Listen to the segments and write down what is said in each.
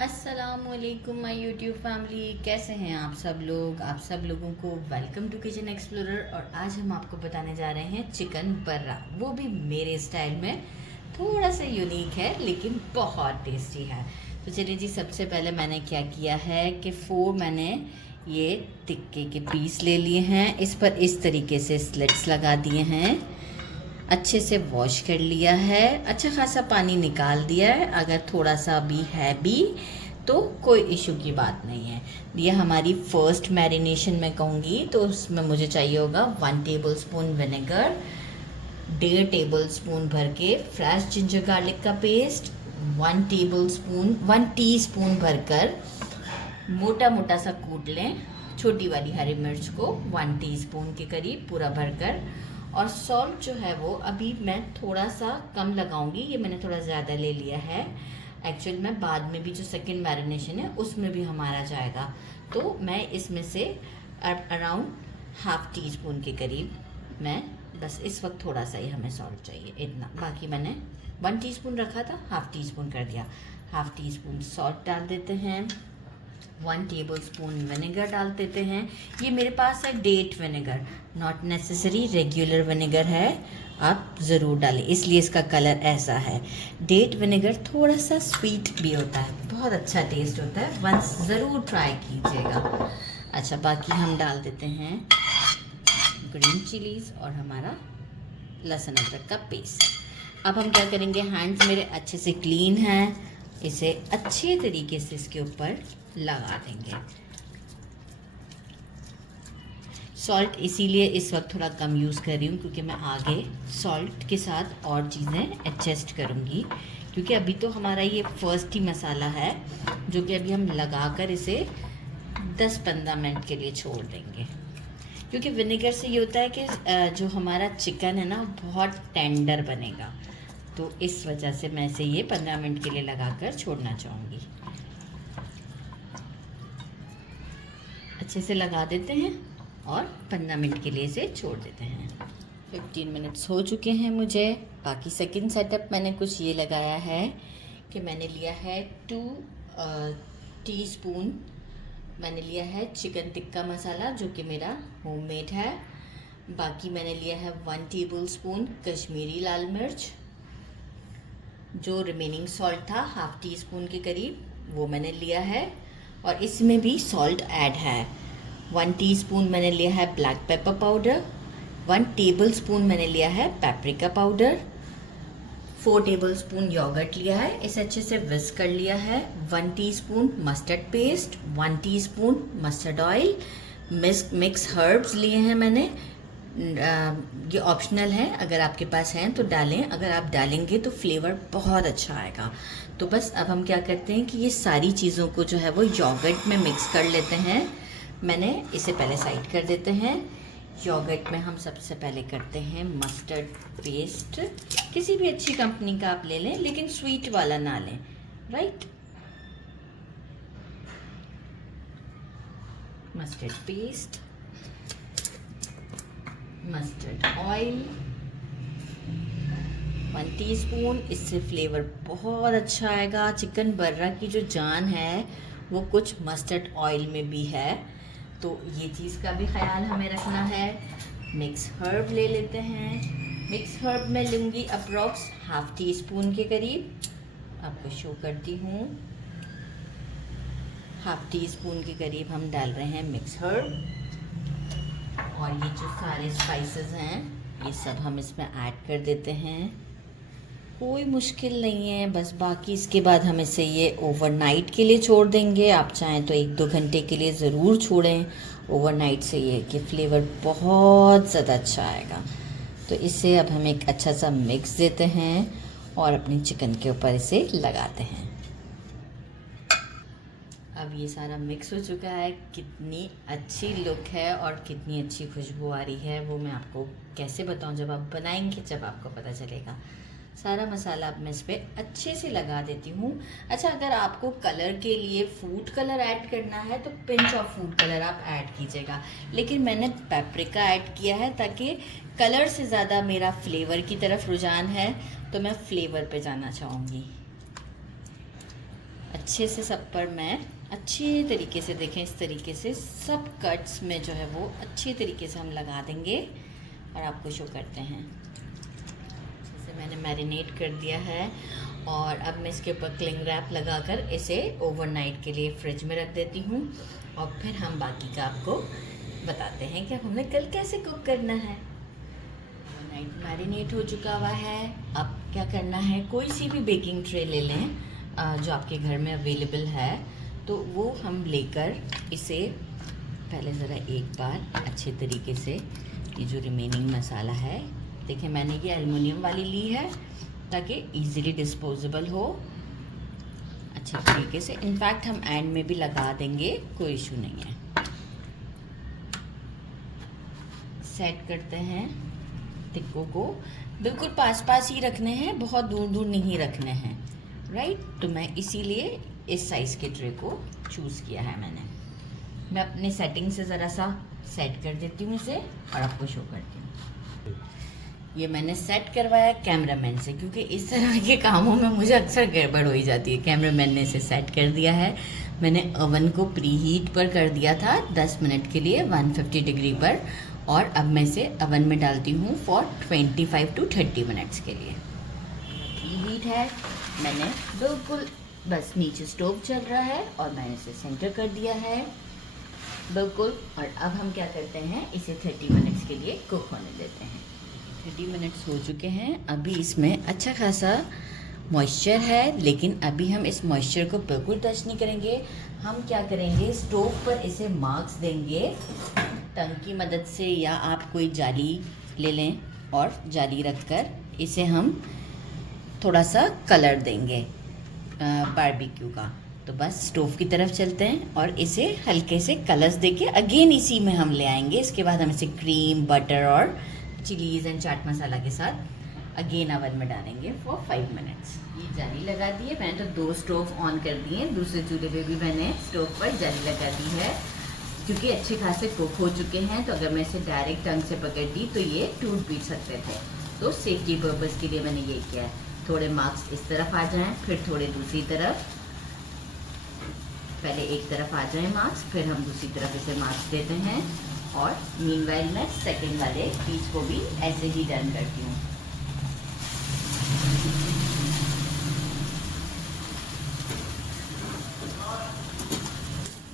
अस्सलामुअलैकुम my YouTube family, कैसे हैं आप सब लोग। आप सब लोगों को वेलकम टू किचन एक्सप्लोरर। और आज हम आपको बताने जा रहे हैं चिकन बर्रा, वो भी मेरे स्टाइल में। थोड़ा सा यूनिक है लेकिन बहुत टेस्टी है। तो चलिए जी, सबसे पहले मैंने क्या किया है कि 4 मैंने ये टिक्के के पीस ले लिए हैं। इस पर इस तरीके से स्लिट्स लगा दिए हैं। अच्छे से वॉश कर लिया है, अच्छा खासा पानी निकाल दिया है। अगर थोड़ा सा भी है भी तो कोई इशू की बात नहीं है। ये हमारी फर्स्ट मैरिनेशन मैं कहूँगी, तो उसमें मुझे चाहिए होगा 1 table spoon vinegar, 1.5 table spoon भर के फ्रेश जिंजर गार्लिक का पेस्ट, 1 टी स्पून भरकर मोटा मोटा सा कूट लें छोटी वाली हरी मिर्च को 1 टीस्पून के करीब पूरा भरकर। और सॉल्ट जो है वो अभी मैं थोड़ा सा कम लगाऊंगी, ये मैंने थोड़ा ज़्यादा ले लिया है। एक्चुअल में बाद में भी जो सेकंड मैरिनेशन है उसमें भी हमारा जाएगा, तो मैं इसमें से अराउंड ½ टीस्पून के करीब मैं बस इस वक्त थोड़ा सा ही हमें सॉल्ट चाहिए, इतना। बाकी मैंने 1 टीस्पून रखा था, ½ टीस्पून कर दिया। ½ टीस्पून सॉल्ट डाल देते हैं, 1 टेबल स्पून विनेगर डाल देते हैं। ये मेरे पास है date vinegar, not necessary regular vinegar है, आप ज़रूर डालें, इसलिए इसका कलर ऐसा है। डेट विनेगर थोड़ा सा स्वीट भी होता है, बहुत अच्छा टेस्ट होता है, वंस ज़रूर ट्राई कीजिएगा। अच्छा, बाकी हम डाल देते हैं ग्रीन चिलीज़ और हमारा लहसुन अदरक का पेस्ट। अब हम क्या करेंगे, हैंड्स मेरे अच्छे से क्लीन हैं, इसे अच्छे तरीके से इसके ऊपर लगा देंगे। सॉल्ट इसीलिए इस वक्त थोड़ा कम यूज़ कर रही हूँ क्योंकि मैं आगे सॉल्ट के साथ और चीज़ें एडजस्ट करूँगी, क्योंकि अभी तो हमारा ये फर्स्ट ही मसाला है जो कि अभी हम लगाकर इसे 10-15 मिनट के लिए छोड़ देंगे। क्योंकि विनेगर से ये होता है कि जो हमारा चिकन है ना बहुत टेंडर बनेगा, तो इस वजह से मैं इसे ये 15 मिनट के लिए लगाकर छोड़ना चाहूँगी। अच्छे से लगा देते हैं और 15 मिनट के लिए इसे छोड़ देते हैं। 15 मिनट्स हो चुके हैं मुझे। बाकी सेकंड सेटअप मैंने कुछ ये लगाया है कि मैंने लिया है 2 टीस्पून मैंने लिया है चिकन टिक्का मसाला, जो कि मेरा होममेड है। बाकी मैंने लिया है 1 टेबल स्पून कश्मीरी लाल मिर्च, जो रिमेनिंग सॉल्ट था ½ टीस्पून के करीब वो मैंने लिया है, और इसमें भी सॉल्ट ऐड है। 1 टीस्पून मैंने लिया है black pepper powder, 1 tablespoon मैंने लिया है paprika powder, 4 tablespoon yoghurt लिया है, इसे अच्छे से विस्क कर लिया है, 1 teaspoon mustard paste, 1 teaspoon mustard oil, mix herbs लिए हैं मैंने। ये ऑप्शनल है, अगर आपके पास हैं तो डालें, अगर आप डालेंगे तो फ्लेवर बहुत अच्छा आएगा। तो बस अब हम क्या करते हैं कि ये सारी चीज़ों को जो है वो योगर्ट में मिक्स कर लेते हैं। मैंने इसे पहले साइड कर देते हैं। योगर्ट में हम सबसे पहले करते हैं मस्टर्ड पेस्ट, किसी भी अच्छी कंपनी का आप ले लें, लेकिन स्वीट वाला ना लें, right. Mustard paste, mustard oil 1 teaspoon, इससे फ्लेवर बहुत अच्छा आएगा। चिकन बर्रा की जो जान है वो कुछ मस्टर्ड ऑयल में भी है, तो ये चीज़ का भी ख्याल हमें रखना है। मिक्स हर्ब ले लेते हैं। मिक्स हर्ब में लूँगी अप्रॉक्स ½ टीस्पून के करीब, आपको शो करती हूँ। ½ टीस्पून के करीब हम डाल रहे हैं मिक्स हर्ब, और ये जो सारे स्पाइसेस हैं ये सब हम इसमें ऐड कर देते हैं। कोई मुश्किल नहीं है, बस बाकी इसके बाद हम इसे ये ओवरनाइट के लिए छोड़ देंगे। आप चाहें तो 1-2 घंटे के लिए ज़रूर छोड़ें। ओवरनाइट से ये कि फ्लेवर बहुत ज़्यादा अच्छा आएगा। तो इसे अब हम एक अच्छा सा मिक्स देते हैं और अपनी चिकन के ऊपर इसे लगाते हैं। अब ये सारा मिक्स हो चुका है। कितनी अच्छी लुक है और कितनी अच्छी खुशबू आ रही है वो मैं आपको कैसे बताऊं, जब आप बनाएंगे जब आपको पता चलेगा। सारा मसाला अब मैं इस पर अच्छे से लगा देती हूँ। अच्छा, अगर आपको कलर के लिए फूड कलर ऐड करना है तो पिंच ऑफ फूड कलर आप ऐड कीजिएगा, लेकिन मैंने पेपरिका ऐड किया है ताकि कलर से ज़्यादा मेरा फ्लेवर की तरफ रुझान है, तो मैं फ्लेवर पे जाना चाहूँगी। अच्छे से सब पर मैं अच्छे तरीके से, देखें इस तरीके से सब कट्स में जो है वो अच्छे तरीके से हम लगा देंगे और आपको शो करते हैं। जैसे मैंने मैरिनेट कर दिया है और अब मैं इसके ऊपर क्लिंग रैप लगाकर इसे ओवरनाइट के लिए फ्रिज में रख देती हूँ और फिर हम बाकी का आपको बताते हैं कि अब हमें कल कैसे कुक करना है। ओवरनाइट मैरिनेट हो चुका हुआ है। अब क्या करना है, कोई सी भी बेकिंग ट्रे ले लें जो आपके घर में अवेलेबल है, तो वो हम लेकर इसे पहले ज़रा एक बार अच्छे तरीके से ये जो रिमेनिंग मसाला है, देखिए मैंने ये एल्युमिनियम वाली ली है ताकि इजीली डिस्पोजेबल हो अच्छे तरीके से। इनफैक्ट हम एंड में भी लगा देंगे, कोई इशू नहीं है। सेट करते हैं टिक्कों को, बिल्कुल पास पास ही रखने हैं, बहुत दूर दूर नहीं रखने हैं, राइट। तो मैं इसीलिए इस साइज़ के ट्रे को चूज़ किया है मैंने। मैं अपने सेटिंग से ज़रा सा सेट कर देती हूँ इसे और आपको शो करती हूँ। ये मैंने सेट करवाया कैमरामैन से, क्योंकि इस तरह के कामों में मुझे अक्सर गड़बड़ हो ही जाती है। कैमरामैन ने इसे सेट कर दिया है। मैंने ओवन को प्री हीट पर कर दिया था 10 मिनट के लिए 150 डिग्री पर, और अब मैं इसे ओवन में डालती हूँ फॉर 25 to 30 मिनट्स के लिए। प्री हीट है, मैंने बिल्कुल बस नीचे स्टोव चल रहा है और मैंने इसे सेंटर कर दिया है बिल्कुल। और अब हम क्या करते हैं, इसे 30 मिनट्स के लिए कुक होने देते हैं। 30 मिनट्स हो चुके हैं। अभी इसमें अच्छा खासा मॉइस्चर है, लेकिन अभी हम इस मॉइस्चर को बिल्कुल टच नहीं करेंगे। हम क्या करेंगे, स्टोव पर इसे मार्क्स देंगे टंग की मदद से, या आप कोई जाली ले लें और जाली रखकर इसे हम थोड़ा सा कलर देंगे बारबेक्यू का। तो बस स्टोव की तरफ चलते हैं और इसे हल्के से कलर्स देके अगेन इसी में हम ले आएंगे। इसके बाद हम इसे क्रीम, बटर और चिलीज़ एंड चाट मसाला के साथ अगेन ओवन में डालेंगे फॉर 5 मिनट्स। ये जाली लगा दी है, मैंने तो 2 स्टोव ऑन कर दिए हैं, दूसरे चूल्हे पे भी मैंने स्टोव पर जाली लगा दी है, क्योंकि अच्छे खासे कुक हो चुके हैं। तो अगर मैं इसे डायरेक्ट टंग से पकड़ दी तो ये टूट भी सकते थे, तो सेफ्टी पर्पज़ के लिए मैंने ये किया है। थोड़े मार्क्स इस तरफ आ जाएं, फिर थोड़े दूसरी तरफ, पहले एक तरफ आ जाएं मार्क्स, फिर हम दूसरी तरफ इसे मार्क्स देते हैं। और मीनवाइल मैं सेकंड वाले पीस को भी ऐसे ही डन करती हूँ।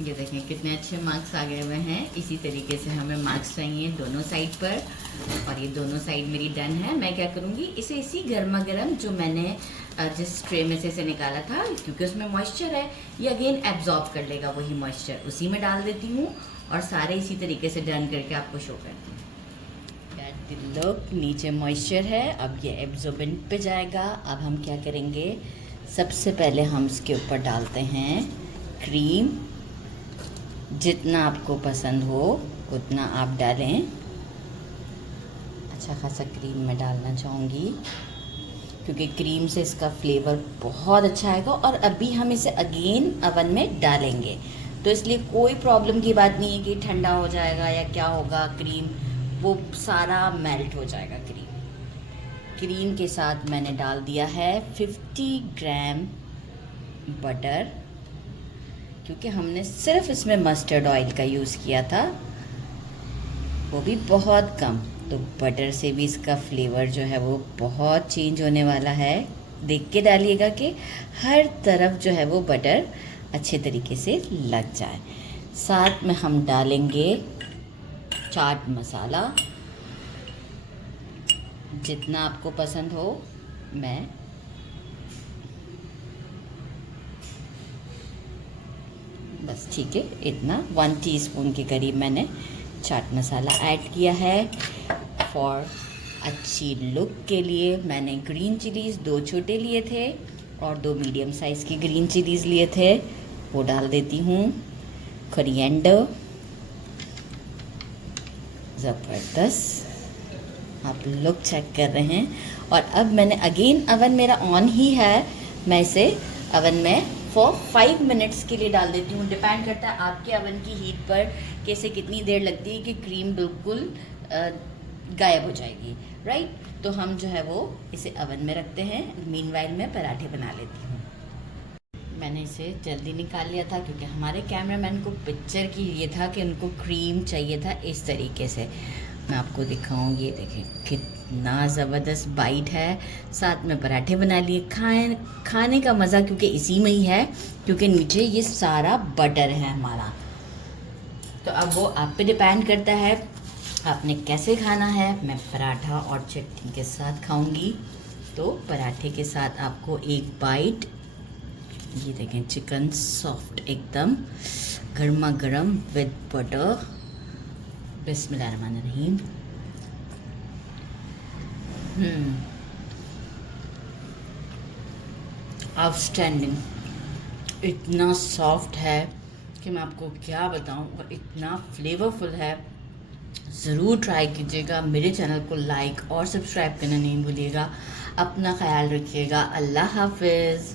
ये देखें कितने अच्छे मार्क्स आ गए हुए हैं। इसी तरीके से हमें मार्क्स चाहिए दोनों साइड पर, और ये दोनों साइड मेरी डन है। मैं क्या करूँगी, इसे इसी गर्मा गर्म जो मैंने जिस ट्रे में से इसे निकाला था, क्योंकि उसमें मॉइस्चर है, ये अगेन एब्जॉर्ब कर लेगा वही मॉइस्चर, उसी में डाल देती हूँ और सारे इसी तरीके से डन करके आपको शो करती हूँ। लुक, नीचे मॉइस्चर है, अब ये एब्जॉर्बेंट पे जाएगा। अब हम क्या करेंगे, सबसे पहले हम इसके ऊपर डालते हैं क्रीम। जितना आपको पसंद हो उतना आप डालें। अच्छा खासा क्रीम मैं डालना चाहूँगी, क्योंकि क्रीम से इसका फ्लेवर बहुत अच्छा आएगा। और अभी हम इसे अगेन ओवन में डालेंगे, तो इसलिए कोई प्रॉब्लम की बात नहीं है कि ठंडा हो जाएगा या क्या होगा। क्रीम वो सारा मेल्ट हो जाएगा। क्रीम के साथ मैंने डाल दिया है 50 ग्राम बटर, क्योंकि हमने सिर्फ इसमें मस्टर्ड ऑयल का यूज़ किया था, वो भी बहुत कम। तो बटर से भी इसका फ्लेवर जो है वो बहुत चेंज होने वाला है। देख के डालिएगा कि हर तरफ जो है वो बटर अच्छे तरीके से लग जाए। साथ में हम डालेंगे चाट मसाला, जितना आपको पसंद हो। मैं बस ठीक है, इतना 1 टीस्पून के करीब मैंने चाट मसाला ऐड किया है। फॉर अच्छी लुक के लिए मैंने ग्रीन चिलीज़ 2 छोटे लिए थे और 2 मीडियम साइज़ की ग्रीन चिलीज़ लिए थे, वो डाल देती हूँ। कोरिएंडर, ज़बरदस्त, आप लुक चेक कर रहे हैं। और अब मैंने अगेन, ओवन मेरा ऑन ही है, मैं इसे ओवन में फॉर 5 मिनट्स के लिए डाल देती हूँ। डिपेंड करता है आपके ओवन की हीट पर कैसे कितनी देर लगती है कि क्रीम बिल्कुल गायब हो जाएगी, राइट। तो हम जो है वो इसे ओवन में रखते हैं। मीनवाइल मैं पराठे बना लेती हूँ। मैंने इसे जल्दी निकाल लिया था क्योंकि हमारे कैमरामैन को पिक्चर की ये था कि उनको क्रीम चाहिए था इस तरीके से। मैं आपको दिखाऊँ, ये देखें कितना ज़बरदस्त बाइट है। साथ में पराठे बना लिए। खाने का मज़ा क्योंकि इसी में ही है, क्योंकि नीचे ये सारा बटर है हमारा। तो अब वो आप पे डिपेंड करता है आपने कैसे खाना है। मैं पराठा और चटनी के साथ खाऊंगी। तो पराठे के साथ आपको एक बाइट, ये देखें चिकन सॉफ्ट एकदम गर्मा गर्म विद बटर। बिस्मिल्लाहिर्रहमानिर्रहीम। आउटस्टैंडिंग, इतना सॉफ्ट है कि मैं आपको क्या बताऊं, और इतना फ्लेवरफुल है। ज़रूर ट्राई कीजिएगा। मेरे चैनल को लाइक और सब्सक्राइब करना नहीं भूलिएगा। अपना ख्याल रखिएगा। अल्लाह हाफिज़।